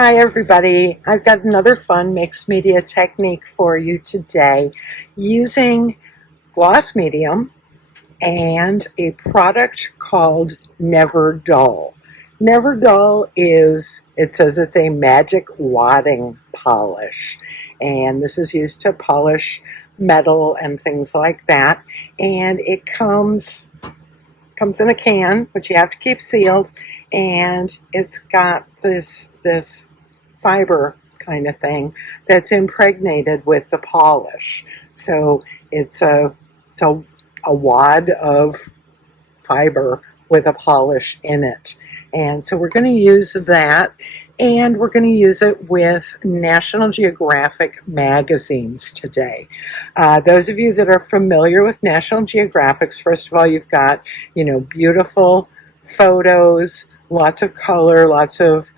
Hi everybody, I've got another fun mixed media technique for you today using gloss medium and a product called NEVR-DULL. NEVR-DULL it says it's a magic wadding polish, and this is used to polish metal and things like that, and it comes in a can, which you have to keep sealed, and it's got this fiber kind of thing that's impregnated with the polish. So it's a wad of fiber with a polish in it. And so we're going to use that, and we're going to use it with National Geographic magazines today. Those of you that are familiar with National Geographics, first of all, you've got, beautiful photos, lots of color, lots of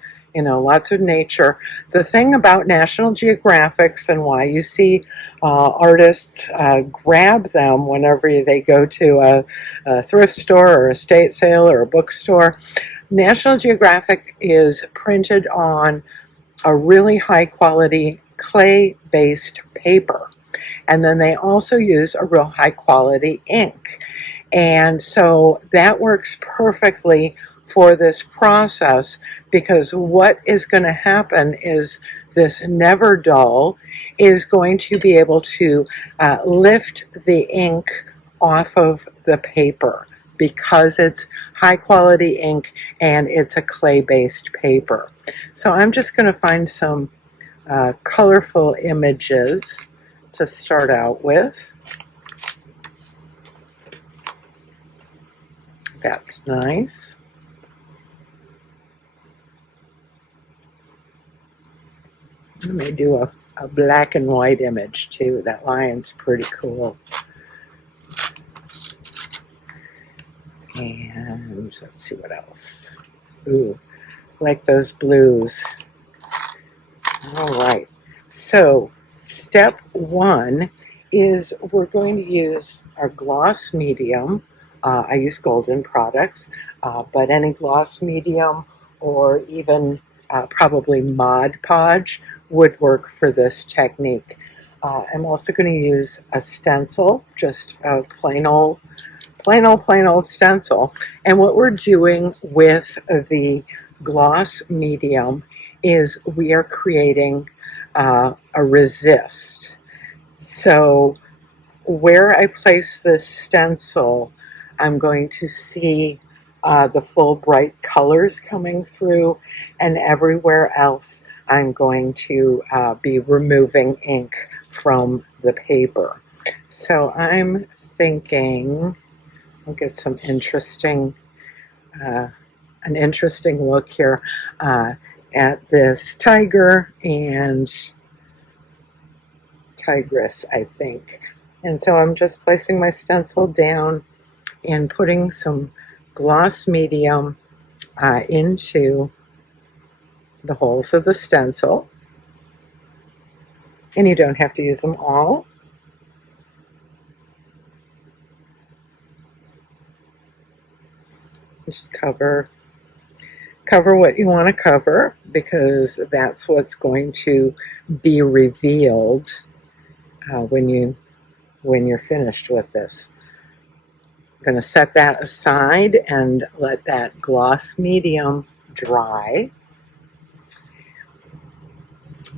nature. The thing about National Geographics and why you see artists grab them whenever they go to a thrift store or a estate sale or a bookstore, National Geographic is printed on a really high quality clay-based paper. And then they also use a real high quality ink. And so that works perfectly for this process, because what is going to happen is this NEVR-DULL is going to be able to lift the ink off of the paper, because it's high quality ink and it's a clay-based paper. So I'm just going to find some colorful images to start out with. That's nice. I may do a black and white image too. That lion's pretty cool. And let's see what else. Ooh, like those blues. All right. So step one is we're going to use our gloss medium. I use Golden products, but any gloss medium or even probably Mod Podge would work for this technique. I'm also going to use a stencil, just a plain old stencil. And what we're doing with the gloss medium is we are creating a resist. So where I place this stencil, I'm going to see the full bright colors coming through, and everywhere else I'm going to be removing ink from the paper. So I'm thinking I'll get some interesting, an interesting look here at this tiger and tigress, I think. And so I'm just placing my stencil down and putting some gloss medium into the holes of the stencil. And you don't have to use them all. Just cover what you want to cover, because that's what's going to be revealed when you're finished with this. I'm going to set that aside and let that gloss medium dry.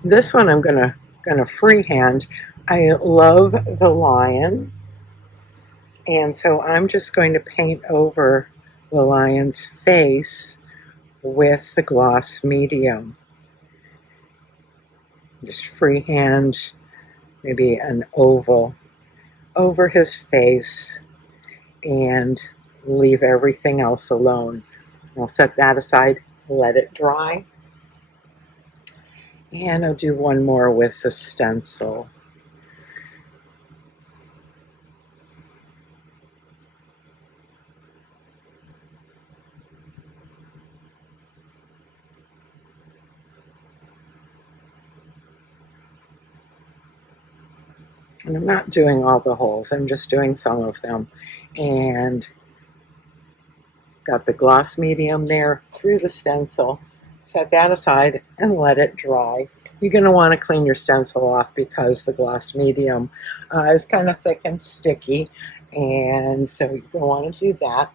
This one I'm going to freehand. I love the lion, and so I'm just going to paint over the lion's face with the gloss medium. Just freehand maybe an oval over his face and leave everything else alone. I'll set that aside, let it dry. And I'll do one more with the stencil. And I'm not doing all the holes, I'm just doing some of them. And got the gloss medium there through the stencil. set that aside and let it dry. You're going to want to clean your stencil off because the gloss medium is kind of thick and sticky, and so you're going to want to do that.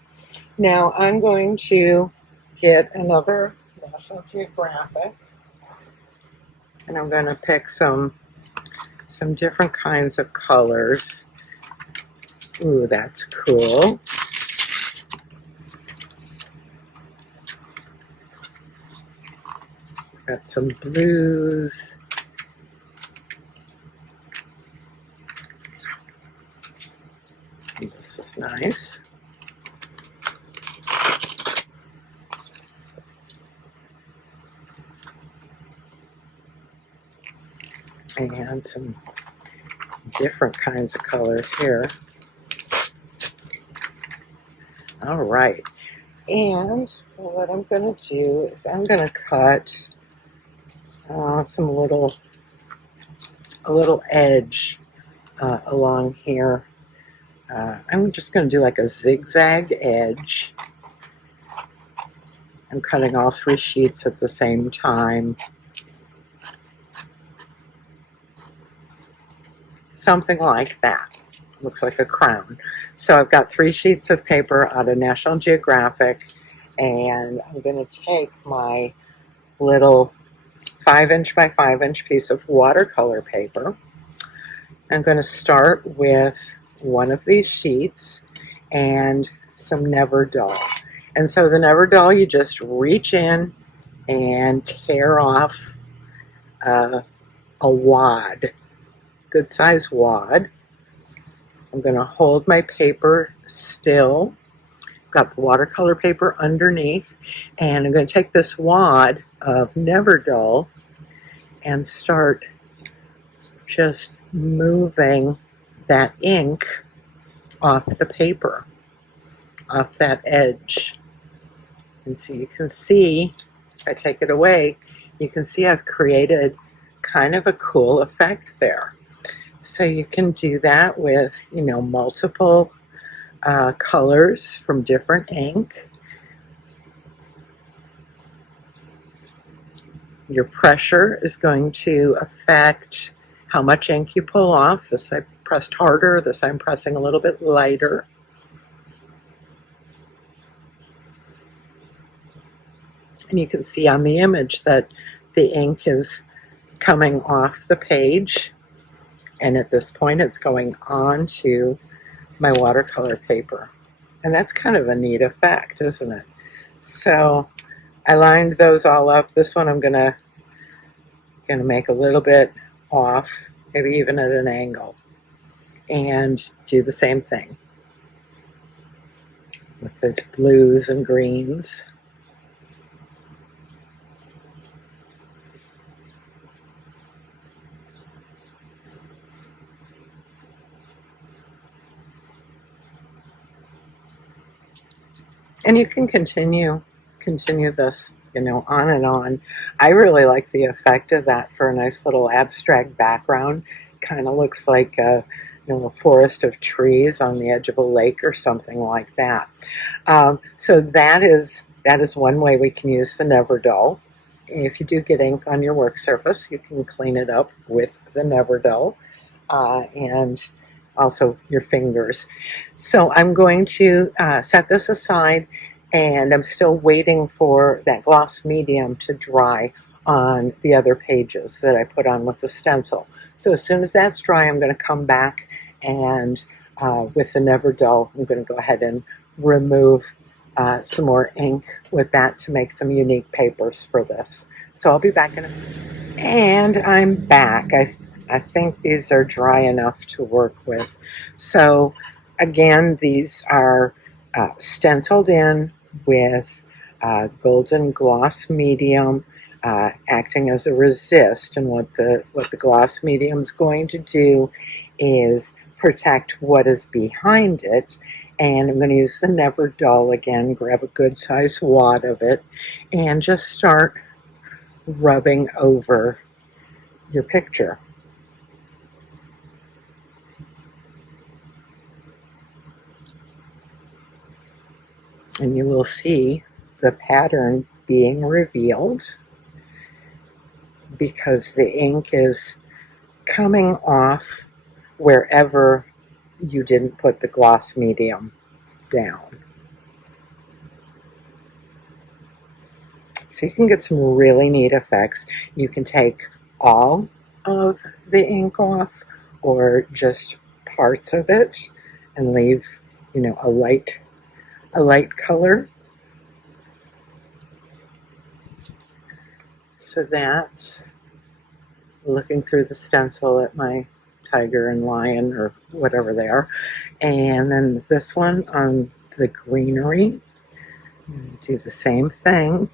Now I'm going to get another National Geographic, and I'm going to pick some different kinds of colors. Ooh, that's cool. Got some blues. This is nice. And some different kinds of colors here. All right. And what I'm going to do is I'm going to cut a little edge along here. I'm just going to do like a zigzag edge. I'm cutting all 3 sheets at the same time. Something like that. Looks like a crown. So I've got 3 sheets of paper out of National Geographic, and I'm going to take my little 5-inch by 5-inch piece of watercolor paper. I'm going to start with one of these sheets and some NEVR-DULL. And so the NEVR-DULL, you just reach in and tear off a wad, good size wad. I'm going to hold my paper still. Got the watercolor paper underneath, and I'm going to take this wad of NEVR-DULL and start just moving that ink off the paper, off that edge. And so you can see, if I take it away, you can see I've created kind of a cool effect there. So you can do that with, multiple colors from different ink. Your pressure is going to affect how much ink you pull off. This I pressed harder, this I'm pressing a little bit lighter. And you can see on the image that the ink is coming off the page, and at this point it's going on to my watercolor paper. And that's kind of a neat effect, isn't it? So I lined those all up. This one I'm gonna make a little bit off, maybe even at an angle, and do the same thing with those blues and greens. And you can continue this, on and on. I really like the effect of that for a nice little abstract background. Kind of looks like a forest of trees on the edge of a lake or something like that. So that is one way we can use the NEVR-DULL. If you do get ink on your work surface, you can clean it up with the NEVR-DULL and also your fingers. So I'm going to set this aside, and I'm still waiting for that gloss medium to dry on the other pages that I put on with the stencil. So as soon as that's dry, I'm going to come back, and with the NEVR-DULL, I'm going to go ahead and remove some more ink with that to make some unique papers for this. So I'll be back in a minute. And I'm back. I think these are dry enough to work with. So again, these are stenciled in with golden gloss medium acting as a resist. And what the gloss medium is going to do is protect what is behind it. And I'm going to use the NEVR-DULL again, grab a good size wad of it, and just start rubbing over your picture. And you will see the pattern being revealed because the ink is coming off wherever you didn't put the gloss medium down. So you can get some really neat effects. You can take all of the ink off or just parts of it and leave, you know, a light color. So that's looking through the stencil at my tiger and lion or whatever they are. And then this one on the greenery, do the same thing.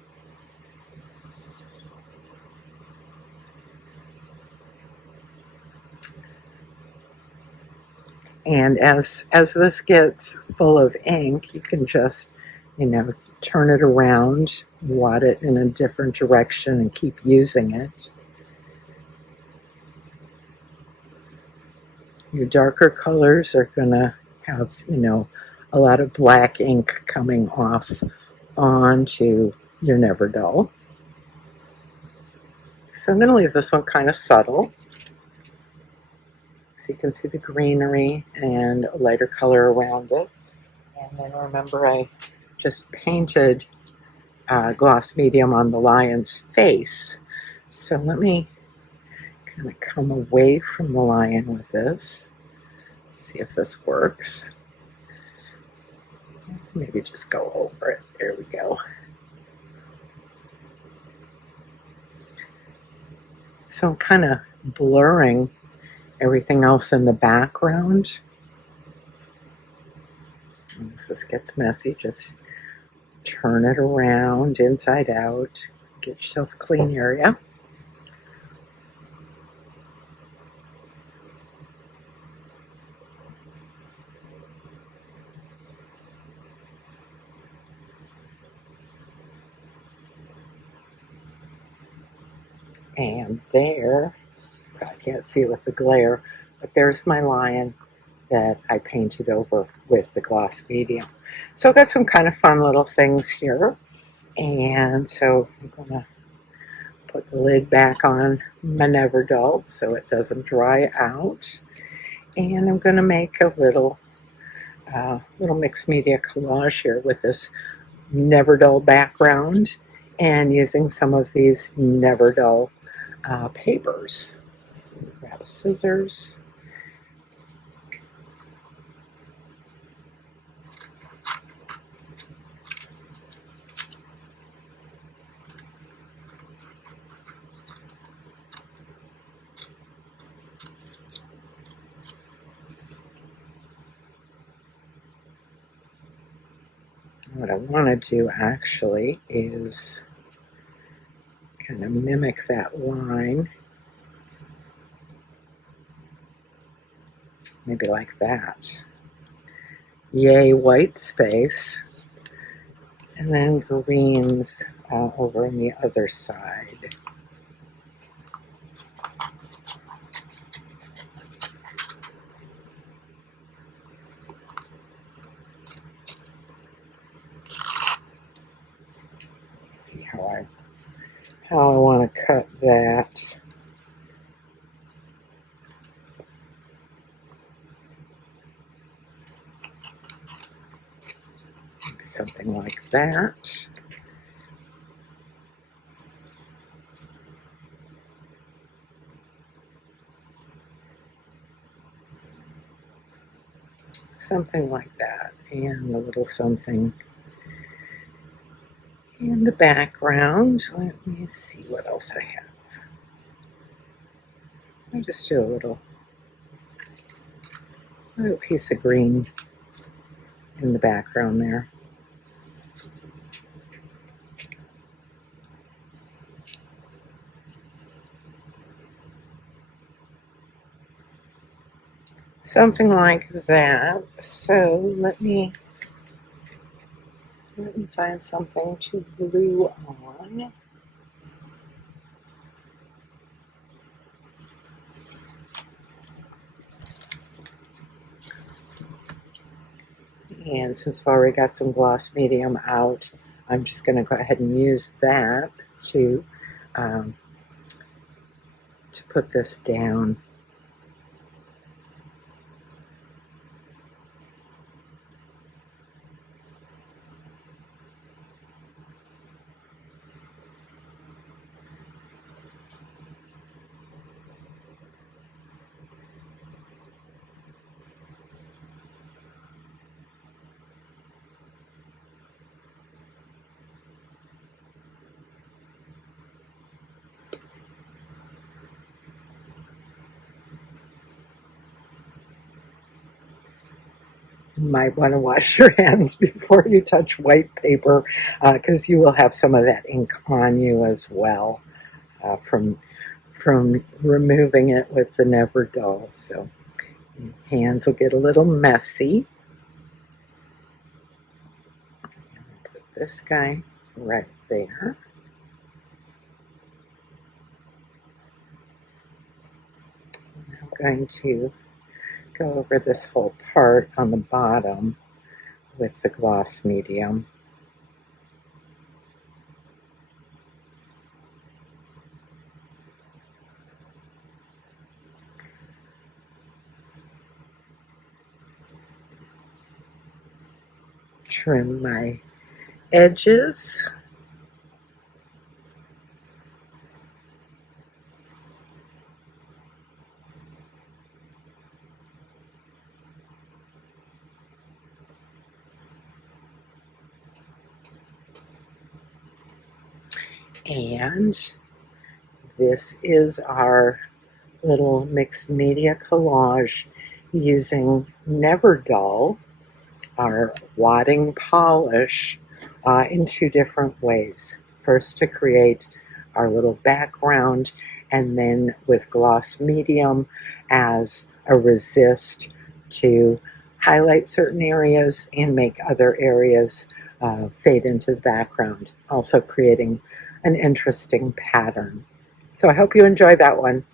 And as this gets full of ink, you can just, you know, turn it around, wad it in a different direction and keep using it. Your darker colors are going to have, you know, a lot of black ink coming off onto your NEVR-DULL. So I'm going to leave this one kind of subtle. So you can see the greenery and a lighter color around it. And then remember, I just painted gloss medium on the lion's face. So let me kind of come away from the lion with this. See if this works. Maybe just go over it. There we go. So I'm kind of blurring everything else in the background. And as this gets messy, just turn it around inside out. Get yourself a clean area. And there, I can't see it with the glare, but there's my lion that I painted over with the gloss medium. So I've got some kind of fun little things here. And so I'm going to put the lid back on my NEVR-DULL so it doesn't dry out. And I'm going to make a little mixed media collage here with this NEVR-DULL background and using some of these NEVR-DULL papers. So grab a scissors. What I want to do actually is kind of mimic that line, maybe like that. Yay, white space, and then greens over on the other side. How I want to cut that. Maybe something like that. Something like that, and a little something in the background. Let me see what else I have. I'll just do a little piece of green in the background there. Something like that. So let me find something to glue on. And since I've already got some gloss medium out, I'm just going to go ahead and use that um, to put this down. You might want to wash your hands before you touch white paper because you will have some of that ink on you as well from removing it with the NEVR-DULL. So your hands will get a little messy. Put this guy right there. I'm going to go over this whole part on the bottom with the gloss medium. Trim my edges. And this is our little mixed media collage using NEVR-DULL, our wadding polish, in two different ways. First to create our little background, and then with gloss medium as a resist to highlight certain areas and make other areas fade into the background, also creating an interesting pattern. So I hope you enjoy that one.